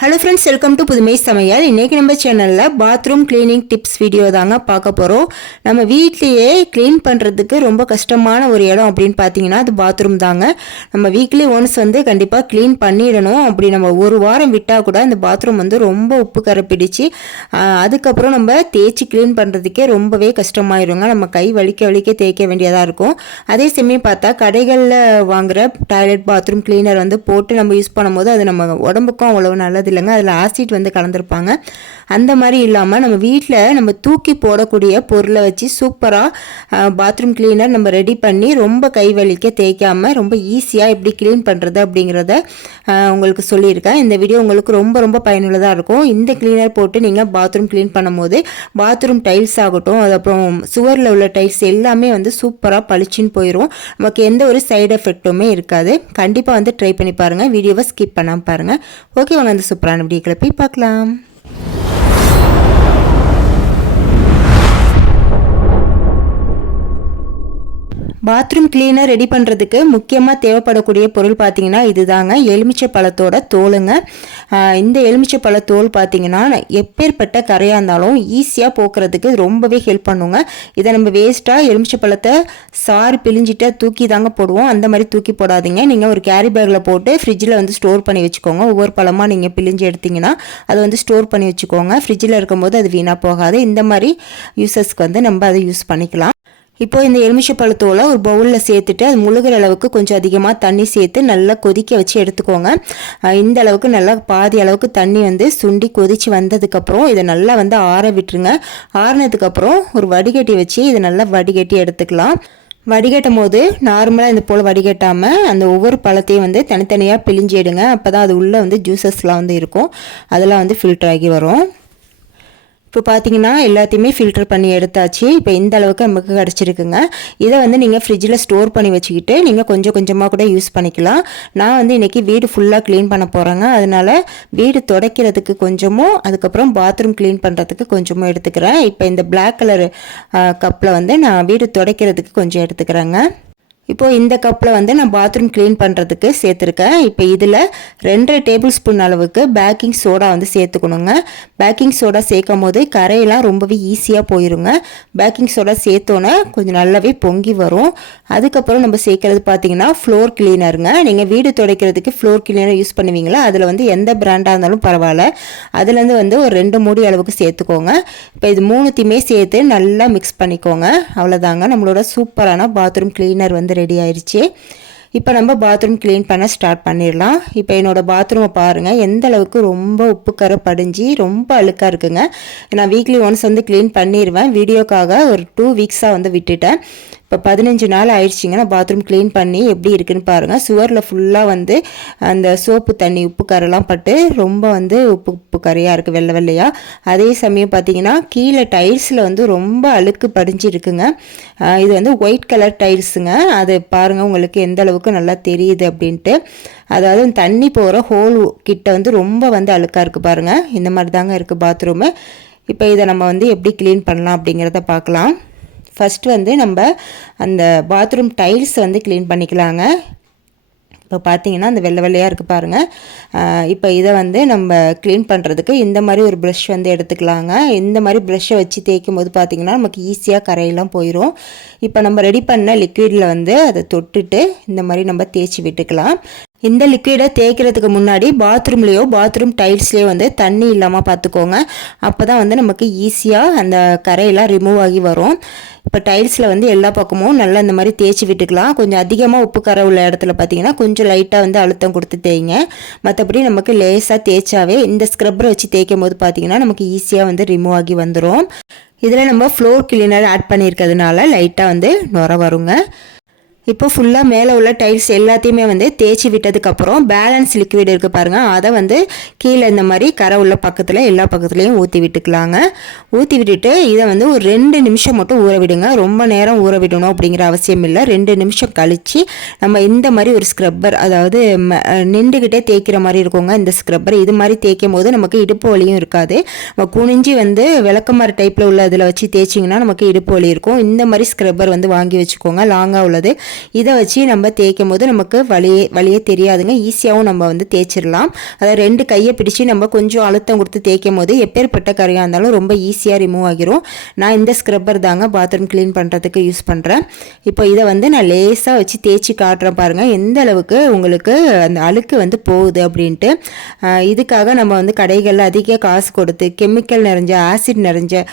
Hello friends, welcome to புதுமை சமையல். இன்றைக்கி நம்ம சேனலில் பாத்ரூம் க்ளீனிங் டிப்ஸ் வீடியோ தாங்க பார்க்க போகிறோம். நம்ம வீட்லேயே க்ளீன் பண்ணுறதுக்கு ரொம்ப கஷ்டமான ஒரு இடம் அப்படின்னு பார்த்தீங்கன்னா அது பாத்ரூம் தாங்க. நம்ம வீக்லி ஒன்ஸ் கண்டிப்பாக க்ளீன் பண்ணிடணும். அப்படி நம்ம ஒரு வாரம் விட்டால் கூட அந்த பாத்ரூம் ரொம்ப உப்பு கரை பிடிச்சி அதுக்கப்புறம் நம்ம தேய்ச்சி க்ளீன் பண்ணுறதுக்கே ரொம்பவே கஷ்டமாயிருங்க. நம்ம கை வலிக்க தேய்க்க வேண்டியதாக இருக்கும். அதே சமயம் பார்த்தா கடைகளில் வாங்குகிற டாய்லெட் பாத்ரூம் கிளீனர் போட்டு நம்ம யூஸ் பண்ணும்போது அது நம்ம உடம்புக்கும் அவ்வளோ நல்லது இல்லைங்க. அதில் ஆசிட் கலந்துருப்பாங்க. அந்த மாதிரி இல்லாமல் நம்ம வீட்டில் நம்ம தூக்கி போடக்கூடிய பொருளை வச்சு சூப்பராக பாத்ரூம் கிளீனர் நம்ம ரெடி பண்ணி ரொம்ப கை வலிக்க தேய்க்காமல் ரொம்ப ஈஸியாக எப்படி க்ளீன் பண்ணுறது அப்படிங்கிறத உங்களுக்கு சொல்லியிருக்கேன். இந்த வீடியோ உங்களுக்கு ரொம்ப பயனுள்ளதாக இருக்கும். இந்த கிளீனர் போட்டு நீங்கள் பாத்ரூம் க்ளீன் பண்ணும்போது பாத்ரூம் டைல்ஸ் ஆகட்டும், அதுக்கப்புறம் சுவரில் உள்ள டைல்ஸ் எல்லாமே சூப்பராக பளிச்சுன்னு போயிடும். நமக்கு எந்த ஒரு சைடு எஃபெக்ட்டுமே இருக்காது. கண்டிப்பாக ட்ரை பண்ணி பாருங்கள். வீடியோவை ஸ்கிப் பண்ணாமல் பாருங்கள். ஓகே, வாங்க சூப்பரான வீடியோக்களை போய் பார்க்கலாம். பாத்ரூம் கிளீனர் ரெடி பண்ணுறதுக்கு முக்கியமாக தேவைப்படக்கூடிய பொருள் பார்த்திங்கன்னா இதுதாங்க, எலுமிச்சை பழத்தோட தோலுங்க. இந்த எலுமிச்சை பழத்தோல் பார்த்திங்கன்னா எப்பேற்பட்ட கரையாக இருந்தாலும் ஈஸியாக போக்குறதுக்கு ரொம்பவே ஹெல்ப் பண்ணுங்க. இதை நம்ம வேஸ்ட்டாக எலுமிச்சை பழத்தை சாறு பிழிஞ்சிட்டு தூக்கி தாங்க போடுவோம். அந்த மாதிரி தூக்கி போடாதீங்க. நீங்கள் ஒரு கேரி பேக்கில் போட்டு ஃப்ரிட்ஜில் ஸ்டோர் பண்ணி வச்சுக்கோங்க. ஒவ்வொரு பழமாக நீங்கள் பிழிஞ்சு எடுத்திங்கன்னா அதை ஸ்டோர் பண்ணி வச்சுக்கோங்க. ஃப்ரிட்ஜில் இருக்கும்போது அது வீணாக போகாது. இந்த மாதிரி யூசஸ்க்கு நம்ம அதை யூஸ் பண்ணிக்கலாம். இப்போ இந்த எலுமிச்சை பழத்தோலை ஒரு பவுலில் சேர்த்துட்டு அது முழுகிற அளவுக்கு கொஞ்சம் அதிகமாக தண்ணி சேர்த்து நல்லா கொதிக்க வச்சு எடுத்துக்கோங்க. இந்த அளவுக்கு நல்லா பாதி அளவுக்கு தண்ணி சுண்டி கொதித்து வந்ததுக்கப்புறம் இதை நல்லா ஆற விட்டுருங்க. ஆறினதுக்கப்புறம் ஒரு வடிகட்டி வச்சு இதை நல்லா வடிகட்டி எடுத்துக்கலாம். வடிகட்டும் போது நார்மலாக இந்த போல் வடிகட்டாமல் அந்த ஒவ்வொரு பழத்தையும் தனித்தனியாக பிழிஞ்சு எடுங்க. அப்போ தான் அது உள்ளே ஜூஸஸ்லாம் இருக்கும். அதெல்லாம் ஃபில்டர் ஆகி வரும். இப்போ பார்த்தீங்கன்னா எல்லாத்தையுமே ஃபில்டர் பண்ணி எடுத்தாச்சு. இப்போ இந்த அளவுக்கு நமக்கு கிடச்சிருக்குங்க. இதை நீங்கள் ஃப்ரிட்ஜில் ஸ்டோர் பண்ணி வச்சுக்கிட்டு நீங்கள் கொஞ்சம் கொஞ்சமாக கூட யூஸ் பண்ணிக்கலாம். நான் இன்றைக்கி வீடு ஃபுல்லாக க்ளீன் பண்ண போகிறேங்க. அதனால் வீடு துடைக்கிறதுக்கு கொஞ்சமும் அதுக்கப்புறம் பாத்ரூம் க்ளீன் பண்ணுறதுக்கு கொஞ்சமும் எடுத்துக்கிறேன். இப்போ இந்த பிளாக் கலர் கப்பில் நான் வீடு துடைக்கிறதுக்கு கொஞ்சம் எடுத்துக்கிறேங்க. இப்போது இந்த கப்பில் நான் பாத்ரூம் க்ளீன் பண்ணுறதுக்கு சேர்த்துருக்கேன். இப்போ இதில் 2 டேபிள் ஸ்பூன் அளவுக்கு பேக்கிங் சோடா சேர்த்துக்கணுங்க. பேக்கிங் சோடா சேர்க்கும் போது கரையெல்லாம் ரொம்பவே ஈஸியாக போயிருங்க. பேக்கிங் சோடா சேர்த்தோன்னே கொஞ்சம் நல்லாவே பொங்கி வரும். அதுக்கப்புறம் நம்ம சேர்க்குறது பார்த்திங்கன்னா ஃப்ளோர் கிளீனருங்க. நீங்கள் வீடு துடைக்கிறதுக்கு ஃப்ளோர் கிளீனர் யூஸ் பண்ணுவீங்களா, அதில் எந்த பிராண்டாக இருந்தாலும் பரவாயில்ல. அதுலேருந்து ஒரு 2 மூடி அளவுக்கு சேர்த்துக்கோங்க. இப்போ இது 3த்தையுமே சேர்த்து நல்லா மிக்ஸ் பண்ணிக்கோங்க. அவ்வளோதாங்க, நம்மளோட சூப்பரான பாத்ரூம் கிளீனர் ரெடி ஆயிடுச்சு. இப்போ நம்ம பாத்ரூம் க்ளீன் பண்ண ஸ்டார்ட் பண்ணிடலாம். இப்போ என்னோடய பாத்ரூமை பாருங்கள், எந்த அளவுக்கு ரொம்ப உப்பு கரை படிஞ்சு ரொம்ப அழுக்காக இருக்குங்க. நான் வீக்லி ஒன்ஸ் க்ளீன் பண்ணிடுவேன். வீடியோக்காக ஒரு 2 வீக்ஸாக விட்டுட்டேன். இப்போ 15 நாள் ஆயிடுச்சிங்க. நான் பாத்ரூம் க்ளீன் பண்ணி எப்படி இருக்குன்னு பாருங்கள். சுவரில் ஃபுல்லாக அந்த சோப்பு தண்ணி உப்பு கரைலாம் பட்டு ரொம்ப உப்பு கரையாக இருக்குது, வெள்ளை வெள்ளையாக. அதே சமயம் பார்த்திங்கன்னா கீழே டைல்ஸில் ரொம்ப அழுக்கு படிஞ்சு இருக்குங்க. இது ஒயிட் கலர் டைல்ஸுங்க. அது பாருங்கள், உங்களுக்கு எந்த அளவுக்கு நல்லா தெரியுது அப்படின்ட்டு. அதாவது தண்ணி போகிற ஹோல் கிட்ட ரொம்ப அழுக்காக இருக்குது பாருங்கள். இந்த மாதிரி தாங்க இருக்குது பாத்ரூமு. இப்போ இதை நம்ம எப்படி க்ளீன் பண்ணலாம் அப்படிங்கிறத பார்க்கலாம். ஃபஸ்ட்டு நம்ம அந்த பாத்ரூம் டைல்ஸ் க்ளீன் பண்ணிக்கலாங்க. இப்போ பார்த்தீங்கன்னா அந்த வெள்ளை வெள்ளையாக இருக்குது பாருங்கள். இப்போ இதை நம்ம க்ளீன் பண்ணுறதுக்கு இந்த மாதிரி ஒரு ப்ரஷ் எடுத்துக்கலாங்க. இந்த மாதிரி ப்ரஷ்ஷை வச்சு தேய்க்கும் போது பார்த்திங்கன்னா நமக்கு ஈஸியாக கரையெல்லாம் போயிடும். இப்போ நம்ம ரெடி பண்ண லிக்விடில் அதை தொட்டுட்டு இந்த மாதிரி நம்ம தேய்ச்சி விட்டுக்கலாம். இந்த லிக்விடை தேய்க்கிறதுக்கு முன்னாடி பாத்ரூம்லேயோ பாத்ரூம் டைல்ஸ்லேயோ தண்ணி இல்லாமல் பார்த்துக்கோங்க. அப்போ தான் நமக்கு ஈஸியாக அந்த கரையெல்லாம் ரிமூவ் ஆகி வரும். இப்போ டைல்ஸில் எல்லா பக்கமும் நல்லா இந்த மாதிரி தேய்ச்சி விட்டுக்கலாம். கொஞ்சம் அதிகமாக உப்பு கரை உள்ள இடத்துல பார்த்தீங்கன்னா கொஞ்சம் லைட்டாக அழுத்தம் கொடுத்து தேய்ங்க. மற்றபடி நமக்கு லேசாக தேய்ச்சாவே இந்த ஸ்க்ரப்பரை வச்சு தேய்க்கும் போது பார்த்தீங்கன்னா நமக்கு ஈஸியாக ரிமூவ் ஆகி வந்துடும். இதில் நம்ம ஃப்ளோர் கிளீனர் ஆட் பண்ணியிருக்கிறதுனால லைட்டாக நுர வருங்க. இப்போ ஃபுல்லாக மேலே உள்ள டைல்ஸ் எல்லாத்தையுமே தேய்ச்சி விட்டதுக்கப்புறம் பேலன்ஸ் லிக்விட் இருக்குது பாருங்கள், அதை கீழே இந்த மாதிரி கரை உள்ள பக்கத்தில் எல்லா பக்கத்துலேயும் ஊற்றி விட்டுக்கலாங்க. ஊற்றி விட்டுட்டு இதை ஒரு 2 நிமிஷம் மட்டும் ஊற விடுங்க. ரொம்ப நேரம் ஊற விடணும் அப்படிங்கிற அவசியம் இல்லை. 2 நிமிஷம் கழித்து நம்ம இந்த மாதிரி ஒரு ஸ்க்ரப்பர், அதாவது நின்றுக்கிட்டே தேய்க்கிற மாதிரி இருக்குங்க இந்த ஸ்க்ரப்பர். இது மாதிரி தேய்க்கும் போது நமக்கு இடுப்பு வலியும் இருக்காது. நம்ம குனிஞ்சி விளக்கமாறு டைப்பில் உள்ள இதில் வச்சு தேய்ச்சிங்கன்னா நமக்கு இடுப்பு வலி இருக்கும். இந்த மாதிரி ஸ்க்ரப்பர் வாங்கி வச்சுக்கோங்க, லாங்காக உள்ளது. இதை வச்சு நம்ம தேய்க்கும் போது நமக்கு வலியே தெரியாதுங்க. ஈஸியாகவும் நம்ம வந்து தேய்ச்சிடலாம். அதை 2 கையை பிடிச்சி நம்ம கொஞ்சம் அழுத்தம் கொடுத்து தேய்க்கும் போது எப்பேற்பட்ட கரையாக இருந்தாலும் ரொம்ப ஈஸியாக ரிமூவ் ஆகிரும். நான் இந்த ஸ்க்ரப்பர் தாங்க பாத்ரூம் க்ளீன் பண்ணுறதுக்கு யூஸ் பண்ணுறேன். இப்போ இதை வந்து நான் லேசாக வச்சு தேய்ச்சி காட்டுறேன் பாருங்கள் எந்த அளவுக்கு உங்களுக்கு அந்த அழுக்கு வந்து போகுது அப்படின்ட்டு. இதுக்காக நம்ம வந்து கடைகளில் அதிக காசு கொடுத்து கெமிக்கல் நிறைஞ்ச ஆசிட் நிறைஞ்ச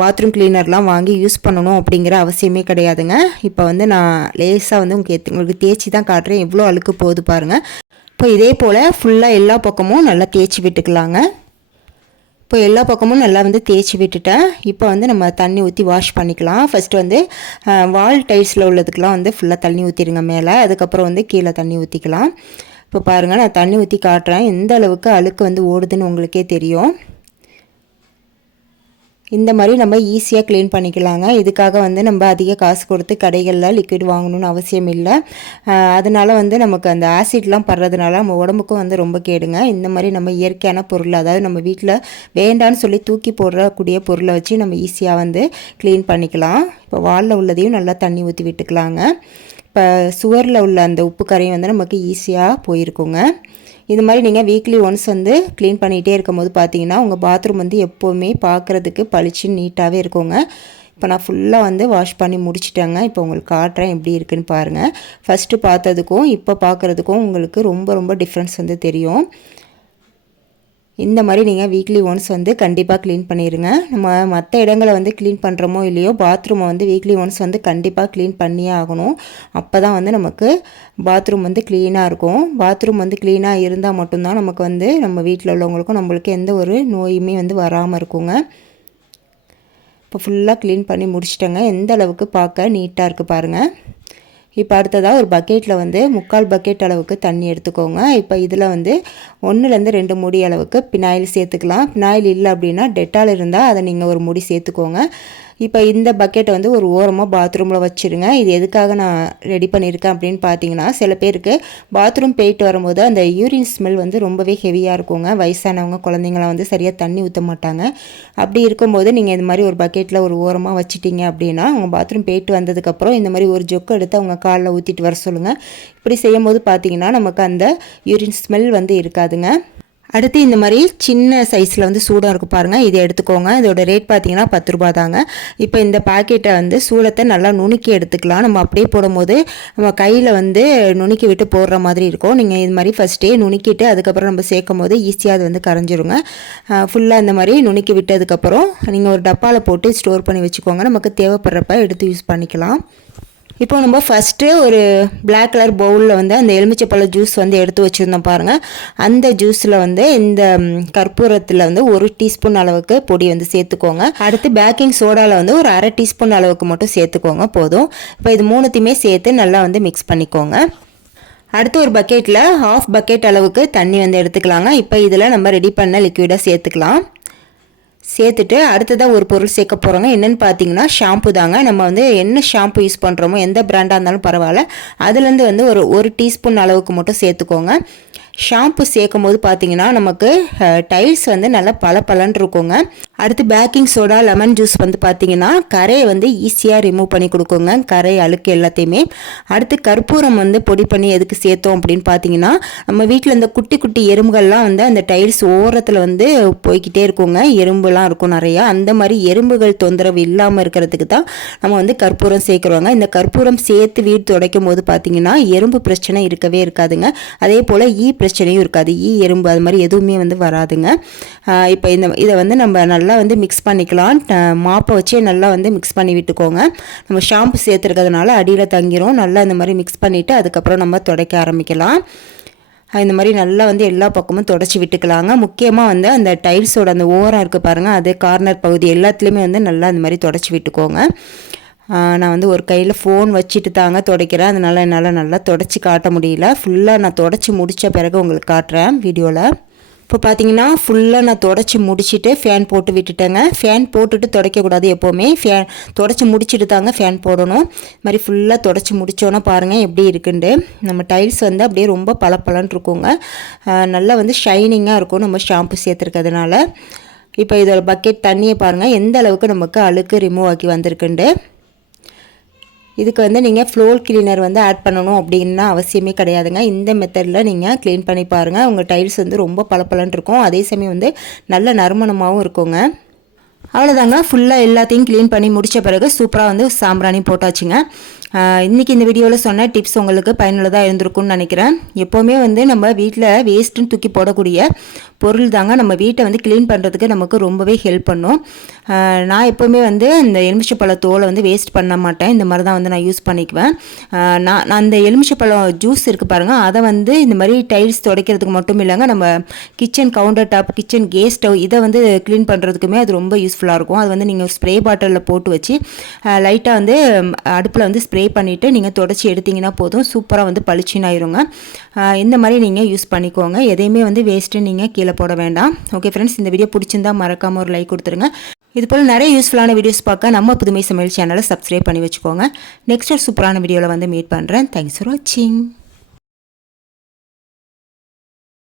பாத்ரூம் கிளீனர்லாம் வாங்கி யூஸ் பண்ணணும் அப்படிங்கிற அவசியமே கிடையாதுங்க. இப்போ வந்து நான் லேசாக வந்து உங்களுக்கு தேய்ச்சி தான் காட்டுறேன் எவ்வளோ அழுக்கு போகுது பாருங்கள். இப்போ இதே போல் ஃபுல்லாக எல்லா பக்கமும் நல்லா தேய்ச்சி விட்டுக்கலாங்க. இப்போ எல்லா பக்கமும் நல்லா வந்து தேய்ச்சி விட்டுட்டேன். இப்போ வந்து நம்ம தண்ணி ஊற்றி வாஷ் பண்ணிக்கலாம். ஃபஸ்ட்டு வந்து வால் டைல்ஸில் உள்ளதுக்கெலாம் வந்து ஃபுல்லாக தண்ணி ஊற்றிடுங்க மேலே, அதுக்கப்புறம் வந்து கீழே தண்ணி ஊற்றிக்கலாம். இப்போ பாருங்கள் நான் தண்ணி ஊற்றி காட்டுறேன் எந்த அளவுக்கு அழுக்கு வந்து ஓடுதுன்னு உங்களுக்கே தெரியும். இந்த மாதிரி நம்ம ஈஸியாக க்ளீன் பண்ணிக்கலாங்க. இதுக்காக வந்து நம்ம அதிக காசு கொடுத்து கடைகளில் லிக்விட் வாங்கணும்னு அவசியம் இல்லை. அதனால் வந்து நமக்கு அந்த ஆசிட்லாம் படுறதுனால நம்ம உடம்புக்கும் வந்து ரொம்ப கேடுங்க. இந்த மாதிரி நம்ம இயற்கையான பொருள், அதாவது நம்ம வீட்டில் வேண்டான்னு சொல்லி தூக்கி போடக்கூடிய பொருளை வச்சு நம்ம ஈஸியாக வந்து க்ளீன் பண்ணிக்கலாம். இப்போ வாலில் உள்ளதையும் நல்லா தண்ணி ஊற்றி விட்டுக்கலாங்க. இப்போ சுவரில் உள்ள அந்த உப்பு கரையும் வந்து நமக்கு ஈஸியாக போயிருக்குங்க. இது மாதிரி நீங்கள் வீக்லி ஒன்ஸ் வந்து க்ளீன் பண்ணிகிட்டே இருக்கும் போது பார்த்தீங்கன்னா உங்கள் பாத்ரூம் வந்து எப்போவுமே பார்க்குறதுக்கு பளிச்சுன்னு நீட்டாகவே இருக்குங்க. இப்போ நான் ஃபுல்லாக வந்து வாஷ் பண்ணி முடிச்சிட்டேங்க. இப்போ உங்களுக்கு காட்டுறேன் எப்படி இருக்குன்னு பாருங்கள். ஃபஸ்ட்டு பார்த்ததுக்கும் இப்போ பார்க்குறதுக்கும் உங்களுக்கு ரொம்ப ரொம்ப டிஃப்ரென்ஸ் வந்து தெரியும். இந்த மாதிரி நீங்கள் வீக்லி ஒன்ஸ் வந்து கண்டிப்பாக க்ளீன் பண்ணிடுங்க. நம்ம மற்ற இடங்களை வந்து க்ளீன் பண்ணுறோமோ இல்லையோ பாத்ரூமை வந்து வீக்லி ஒன்ஸ் வந்து கண்டிப்பாக க்ளீன் பண்ணியே ஆகணும். அப்போ தான் வந்து நமக்கு பாத்ரூம் வந்து க்ளீனாக இருக்கும். பாத்ரூம் வந்து க்ளீனாக இருந்தால் மட்டும்தான் நமக்கு வந்து நம்ம வீட்டில் உள்ளவங்களுக்கும் நம்மளுக்கு எந்த ஒரு நோயுமே வந்து வராமல் இருக்குங்க. இப்போ ஃபுல்லாக க்ளீன் பண்ணி முடிச்சிட்டேங்க. எந்த அளவுக்கு பார்க்க நீட்டாக இருக்குது பாருங்கள். இப்போ அடுத்ததாக ஒரு பக்கெட்டில் வந்து 3/4 பக்கெட் அளவுக்கு தண்ணி எடுத்துக்கோங்க. இப்போ இதில் வந்து 1லேருந்து 2 மூடி அளவுக்கு பினாயில் சேர்த்துக்கலாம். பினாயில் இல்லை அப்படின்னா டெட்டால் இருந்தால் அதை நீங்கள் ஒரு மூடி சேர்த்துக்கோங்க. இப்போ இந்த பக்கெட்டை வந்து ஒரு ஓரமாக பாத்ரூமில் வச்சுருங்க. இது எதுக்காக நான் ரெடி பண்ணியிருக்கேன் அப்படின்னு பார்த்தீங்கன்னா, சில பேருக்கு பாத்ரூம் போயிட்டு வரும்போது அந்த யூரின் ஸ்மெல் வந்து ரொம்பவே ஹெவியாக இருக்குங்க. வயசானவங்க குழந்தைங்களாம் வந்து சரியாக தண்ணி ஊற்ற மாட்டாங்க. அப்படி இருக்கும்போது நீங்கள் இந்த மாதிரி ஒரு பக்கெட்டில் ஒரு ஓரமாக வச்சுட்டிங்க அப்படின்னா அவங்க பாத்ரூம் போயிட்டு வந்ததுக்கப்புறம் இந்த மாதிரி ஒரு ஜொக்கு எடுத்து அவங்க காலில் ஊற்றிட்டு வர சொல்லுங்கள். இப்படி செய்யும் போது பார்த்தீங்கன்னா நமக்கு அந்த யூரின் ஸ்மெல் வந்து இருக்காதுங்க. அடுத்து இந்த மாதிரி சின்ன சைஸில் வந்து சூடாக இருக்கும் பாருங்கள், இதை எடுத்துக்கோங்க. இதோட ரேட் பார்த்தீங்கன்னா 10 ரூபா தாங்க. இப்போ இந்த பாக்கெட்டை வந்து சூடத்தை நல்லா நுணுக்கி எடுத்துக்கலாம். நம்ம அப்படியே போடும்போது நம்ம கையில் வந்து நுணுக்கி விட்டு போடுற மாதிரி இருக்கும். நீங்கள் இது மாதிரி ஃபஸ்ட்டே நுணுக்கிட்டு அதுக்கப்புறம் நம்ம சேர்க்கும் போது ஈஸியாக அது வந்து கரைஞ்சிருங்க. ஃபுல்லாக இந்த மாதிரி நுணுக்கி விட்டதுக்கப்புறம் நீங்கள் ஒரு டப்பாவில் போட்டு ஸ்டோர் பண்ணி வச்சுக்கோங்க. நமக்கு தேவைப்படுறப்ப எடுத்து யூஸ் பண்ணிக்கலாம். இப்போ நம்ம ஃபஸ்ட்டு ஒரு பிளாக் கலர் பவுலில் வந்து அந்த எலுமிச்சைப்பழ ஜூஸ் வந்து எடுத்து வச்சுருந்தோம் பாருங்கள். அந்த ஜூஸில் வந்து இந்த கற்பூரத்தில் வந்து 1 டீஸ்பூன் அளவுக்கு பொடி வந்து சேர்த்துக்கோங்க. அடுத்து பேக்கிங் சோடாவில் வந்து ஒரு 1/2 டீஸ்பூன் அளவுக்கு மட்டும் சேர்த்துக்கோங்க போதும். இப்போ இது மூணுத்தையுமே சேர்த்து நல்லா வந்து மிக்ஸ் பண்ணிக்கோங்க. அடுத்து ஒரு பக்கெட்டில் 1/2 பக்கெட் அளவுக்கு தண்ணி வந்து எடுத்துக்கலாங்க. இப்போ இதில் நம்ம ரெடி பண்ண லிக்விடாக சேர்த்துக்கலாம். சேர்த்துட்டு அடுத்ததாக ஒரு பொருள் சேர்க்க போகிறோங்க. என்னென்னு பார்த்தீங்கன்னா ஷாம்பு தாங்க. நம்ம வந்து என்ன ஷாம்பு யூஸ் பண்ணுறோமோ எந்த பிராண்டாக இருந்தாலும் பரவாயில்ல, அதுலேருந்து வந்து ஒரு டீஸ்பூன் அளவுக்கு மட்டும் சேர்த்துக்கோங்க. ஷாம்பு சேர்க்கும் போது பார்த்தீங்கன்னா நமக்கு டைல்ஸ் வந்து நல்லா பளபளன்னு இருக்குங்க. அடுத்து பேக்கிங் சோடா லெமன் ஜூஸ் வந்து பார்த்தீங்கன்னா கரையை வந்து ஈஸியாக ரிமூவ் பண்ணி கொடுக்குங்க, கரை அழுக்கு எல்லாத்தையுமே. அடுத்து கற்பூரம் வந்து பொடி பண்ணி எதுக்கு சேர்த்தோம் அப்படின்னு பார்த்தீங்கன்னா, நம்ம வீட்டில் இந்த குட்டி குட்டி எறும்புகள்லாம் வந்து அந்த டைல்ஸ் ஓரத்தில் வந்து போய்கிட்டே இருக்குங்க, எறும்புலாம் இருக்கும் நிறையா. அந்த மாதிரி எறும்புகள் தொந்தரவு இல்லாமல் இருக்கிறதுக்கு தான் நம்ம வந்து கற்பூரம் சேர்க்குறோங்க. இந்த கற்பூரம் சேர்த்து வீடு துடைக்கும் போது பார்த்தீங்கன்னா எறும்பு பிரச்சனை இருக்கவே இருக்காதுங்க. அதே போல் பிரச்சனையும் இருக்காது, எறும்பு அது மாதிரி எதுவுமே வந்து வராதுங்க. இப்போ இதை வந்து நம்ம நல்லா வந்து மிக்ஸ் பண்ணிக்கலாம். மாப்பை வச்சு நல்லா வந்து மிக்ஸ் பண்ணி விட்டுக்கோங்க. நம்ம ஷாம்பு சேர்த்துருக்கிறதுனால அடியில் தங்கிரும். நல்லா இந்த மாதிரி மிக்ஸ் பண்ணிவிட்டு அதுக்கப்புறம் நம்ம துடைக்க ஆரம்பிக்கலாம். இந்த மாதிரி நல்லா வந்து எல்லா பக்கமும் தொடச்சி விட்டுக்கலாங்க. முக்கியமாக வந்து அந்த டைல்ஸோட அந்த ஓரம் இருக்குது பாருங்கள், அது கார்னர் பகுதி எல்லாத்துலேயுமே வந்து நல்லா இந்த மாதிரி தொடச்சி விட்டுக்கோங்க. நான் வந்து ஒரு கையில் ஃபோன் வச்சுட்டு தாங்க துடைக்கிறேன், அதனால் என்னால் நல்லா தொடச்சி காட்ட முடியல. ஃபுல்லாக நான் தொடச்சி முடித்த பிறகு உங்களுக்கு காட்டுறேன் வீடியோவில். இப்போ பார்த்தீங்கன்னா ஃபுல்லாக நான் தொடச்சி முடிச்சுட்டு ஃபேன் போட்டு விட்டுட்டேங்க. ஃபேன் போட்டுட்டு துடைக்கக்கூடாது, எப்போவுமே தொடச்சி முடிச்சுட்டு தாங்க ஃபேன் போடணும். இது மாதிரி ஃபுல்லாக தொடச்சி முடித்தோன்னா பாருங்கள் எப்படி இருக்குண்டு. நம்ம டைல்ஸ் வந்து அப்படியே ரொம்ப பளபளன்னு இருக்குங்க, நல்லா வந்து ஷைனிங்காக இருக்கும் நம்ம ஷாம்பு சேர்த்துருக்கிறதுனால. இப்போ இதோட பக்கெட் தண்ணியை பாருங்கள் எந்த அளவுக்கு நமக்கு அழுக்கு ரிமூவ் ஆக்கி வந்திருக்குண்டு. இதுக்கு வந்து நீங்கள் ஃப்ளோர் கிளீனர் வந்து ஆட் பண்ணணும் அப்படின்னா அவசியமே கிடையாதுங்க. இந்த மெத்தடில் நீங்கள் க்ளீன் பண்ணி பாருங்கள். உங்கள் டைல்ஸ் வந்து ரொம்ப பளபளன்னு இருக்கும், அதே சமயம் வந்து நல்ல நறுமணமாகவும் இருக்குங்க. அவ்வளோதாங்க, ஃபுல்லாக எல்லாத்தையும் க்ளீன் பண்ணி முடித்த பிறகு சூப்பராக வந்து சாம்பிராணி போட்டாச்சுங்க. இன்றைக்கி இந்த வீடியோவில் சொன்ன டிப்ஸ் உங்களுக்கு பயனுள்ளதாக இருந்திருக்கும்னு நினைக்கிறேன். எப்போவுமே வந்து நம்ம வீட்டில் வேஸ்ட்டுன்னு தூக்கி போடக்கூடிய பொருள் தாங்க நம்ம வீட்டை வந்து க்ளீன் பண்ணுறதுக்கு நமக்கு ரொம்பவே ஹெல்ப் பண்ணும். நான் எப்போவுமே வந்து இந்த எலுமிச்சைப்பழ தோலை வந்து வேஸ்ட் பண்ண மாட்டேன். இந்த மாதிரி தான் வந்து நான் யூஸ் பண்ணிக்குவேன். நான் அந்த எலுமிச்சைப்பழம் ஜூஸ் இருக்குது பாருங்கள், அதை வந்து இந்த மாதிரி டைல்ஸ் துடைக்கிறதுக்கு மட்டும் இல்லைங்க, நம்ம kitchen counter top, kitchen gas stove இதை வந்து க்ளீன் பண்ணுறதுக்குமே அது ரொம்ப யூஸ்ஃபுல்லாக இருக்கும். அது வந்து நீங்கள் ஸ்ப்ரே பாட்டிலில் போட்டு வச்சு லைட்டாக வந்து அடுப்பில் வந்து ஸ்ப்ரே பண்ணிவிட்டு நீங்கள் தொடச்சி எடுத்திங்கன்னா போதும், சூப்பராக வந்து பளிச்சுன்னு ஆயிருங்க. இந்த மாதிரி நீங்கள் யூஸ் பண்ணிக்கோங்க. எதையுமே வந்து வேஸ்ட்டு நீங்கள் கீழே போட வேண்டாம். ஓகே ஃப்ரெண்ட்ஸ், இந்த வீடியோ பிடிச்சிருந்தா மறக்காமல் ஒரு லைக் கொடுத்துருங்க. இது போல் நிறைய யூஸ்ஃபுல்லான வீடியோஸ் பார்க்க நம்ம புதுமை சமையல் சேனலை சப்ஸ்கிரைப் பண்ணி வச்சுக்கோங்க. நெக்ஸ்ட் ஒரு சூப்பரான வீடியோவில் வந்து மீட் பண்ணுறேன். தேங்க்ஸ் ஃபார் வாட்சிங்.